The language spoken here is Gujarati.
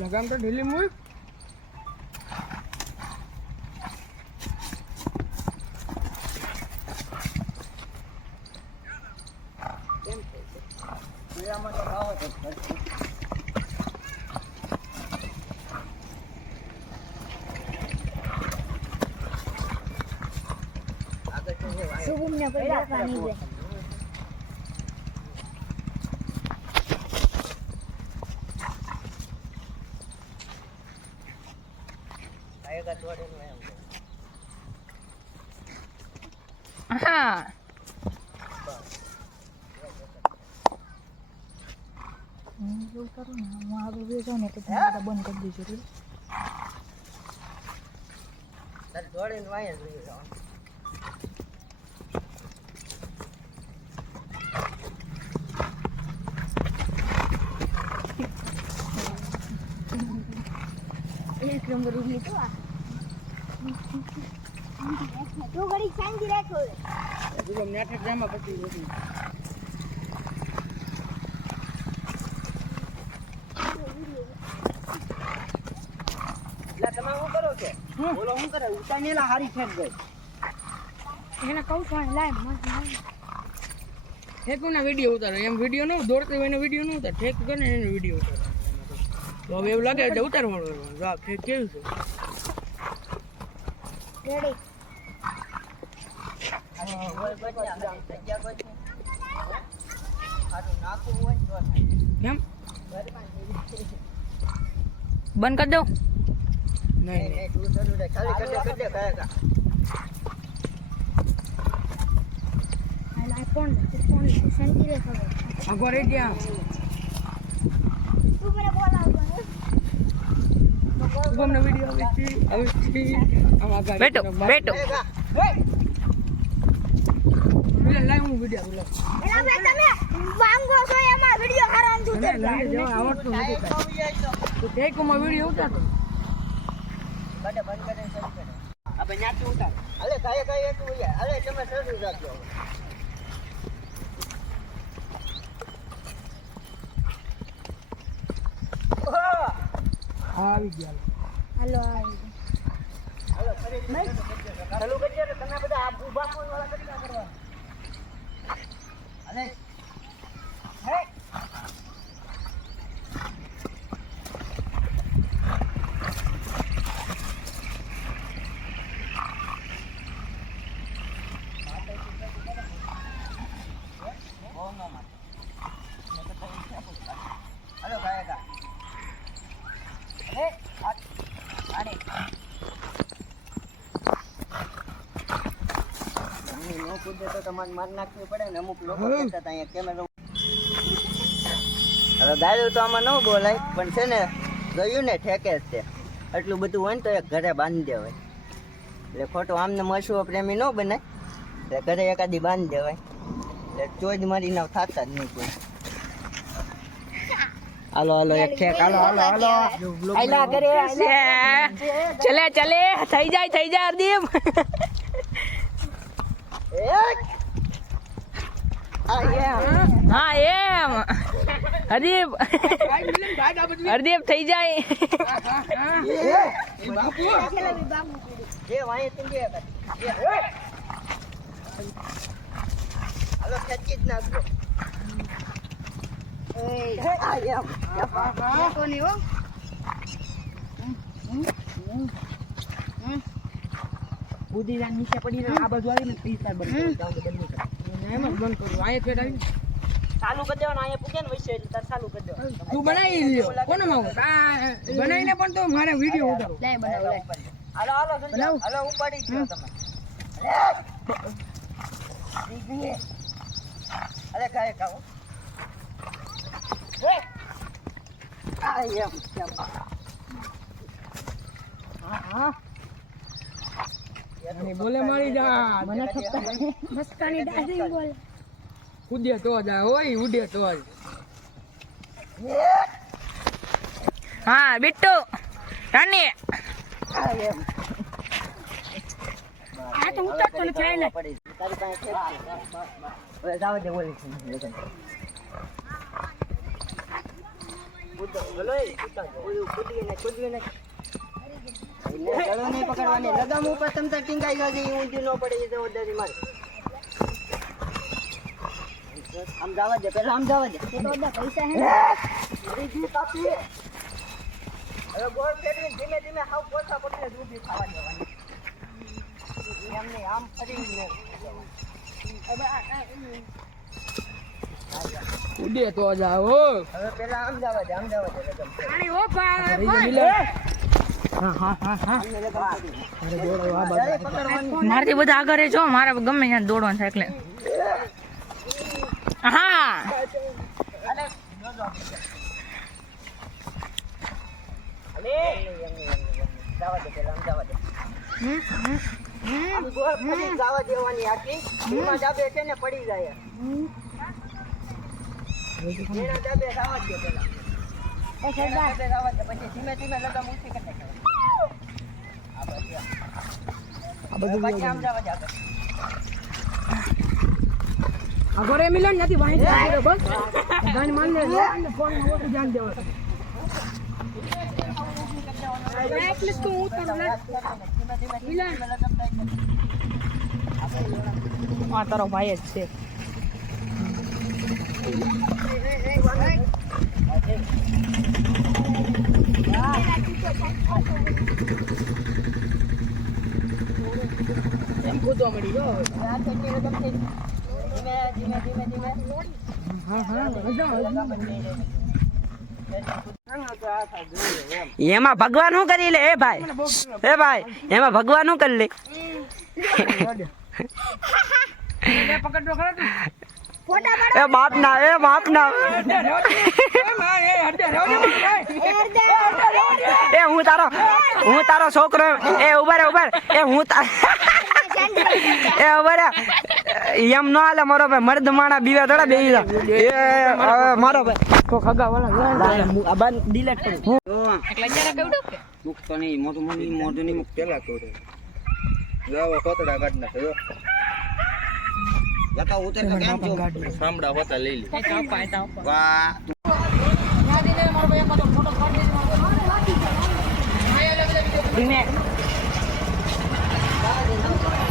લગામ તો ઢીલી મૂળ શુભમને કોઈ રાખવાની છે. હા. એવું કરું ને? હું આગળ બે જાઉં ને તો તમે બધા બંધ કરી દેજો બરાબર? એક નંબર ઉગલી તો આ તું ઘડી શાંતિ રાખો તો નેઠે ડ્રામા પછી તમે શું કરો છો? બોલો શું કરે? ઉતાનેલા હારી ફેંક ગઈ એને કહું છું લાય મસ્ત ઠેકુના વીડિયો ઉતારો. એમ વીડિયો ન દોડતો હોય એનો વીડિયો ન ઉતાર. ઠેક કરે ને એનો વીડિયો ઉતારો. તો હવે એવું લાગે છે ઉતારવાનું જો ઠેક કેવું છે. રેડી બંધ કરી દઉં. બેટો બેટો પેલા લાઈવ હું વીડિયો બોલો એના બે તમે વાંગો છો એમાં વિડિયો હારાન તું મને લાઈવ જવા આવડતું નથી કાંઈ. તો ઠેકમાં વીડિયો ઉતારતો? આપણે ન્યાથી ઉતાર અલે કાંઈ કાંઈ એટલું હોય અલે તમે શરૂ રાખજો. હા આવી ગયા. હાલો આવી ચાલુ કરજો ને તમે બધા આ ઊભા કોઈ વાળા કેટલા કરવા? અલે હે હલો કાયા કા અરે આડે તમને નો તમારે માર નાખવી પડે ને અમુક લોકો કહેતા હતા અહીંયા કેમેરો હવે ગાયું તો આમાં ન બોલાય પણ છે ને ગયું ને ઠેકે જ છે એટલું બધું હોય ને તો એક ઘરે બાંધી દેવાય. એટલે ખોટું આમને મશુઓ પ્રેમી ન બને એટલે ઘરે એકાદી બાંધી દેવાય. એટલે ચોજ મારી નાવ થતા જ નહીં કોઈ. હાલો હાલો એક ઠેક. હાલો હાલો હાલો. આયલા કરે ચલે ચલે. થઈ જાય થઈ જાય હરદીપ. એક. હા એમ. હરદીપ હરદીપ થઈ જાય. બુદ્ધિ નીચે પડી આ બાજુ આવીને ત્રીસ વાર બંધ કરી જાવ બંધ એમ જ બંધ કરું. આયે ફેર ચાલુ કરી દેવાનું અહીંયા પૂગે ને વચ્ચે તાર ચાલુ કરી દેવાનું. તું બનાવી લ્યો. કોને માવું બનાવીને પણ તો મારે વીડિયો ઉતારો. લાય બનાવ લાય હાલો હાલો જલ્દી. હાલો ઉપાડી ગયો તમે. દીદી. અરે ખાઓ. આ એમ કેમ અને બોલે મારી જા મને મસ્કાની ડાર્લિંગ બોલ. ઉડે તો જા ઓય ઉડે તો જ. હા બિટ્ટુ રાની. આ તો ઉતરતો નથી આય તારી પાસે જાવ દે બોલી છે બોલો એ કૂદો ને કુદી ને ગળો નહીં પકડવાની. લગામ ઉપર તમ તાર ટીંગાઈ ગયો એ ઊંધું ન પડે એ જવાબદારી મારી. આમ જવા દે પેલા આમ જવા દે. તો બધા પૈસા હે મરી ગઈ તાપી હવે ગોળ ફેરવીને ધીમે ધીમે હાવ પોતા પકડે જ ઊભી થવા દેવાની. આમ ફરીને ઉડે તો જાઓ હવે પેલા આમ જવા દે આમ જવા દે ભાઈ મારાથી બધા આગળ રહેજો. મારે ગમે ત્યાં દોડવાનું થાય એટલે. હા પડી જાય પછી ધીમે ધીમે જવા દે આમ બધું ઘરે મિલન નથી વાહી જાય બસ. ગાન માન લે ફોન નો ઓછું જાન દેવા એટલે તું ઉતર લે આ તારો ભાઈ જ છે. એમ કૂદવા મળી ગયો આ તો કેવી ધીમે ધીમે ધીમે ધીમે હા. હા મજા એમાં ભગવાન શું કરી લે? એ ભાઈ એ ભાઈ એમાં ભગવાન શું કરી લે? એ બાપ ના એ બાપ ના એ હું તારો હું તારો છોકરો એ ઊભા રે ઊભા રે. એ હું તાર એ ઊભા રે. એમ ન હાલે મારો ભાઈ મર્દ માણા બીવા થોડા બે એ મારો ભાઈ. તો ખગા વાળા આ બંધ ડિલેટ હું એકલા જરા કેવડો કે? મુકતો નહીં મોટું મોટું મોટું નહીં મુક પેલા કેવડો. જાવો કોતડા કાઢ નાખે જો. જતા ઉતર તો કેમ છો? સાંભળા હોતા લઈ લે આ કાંઈ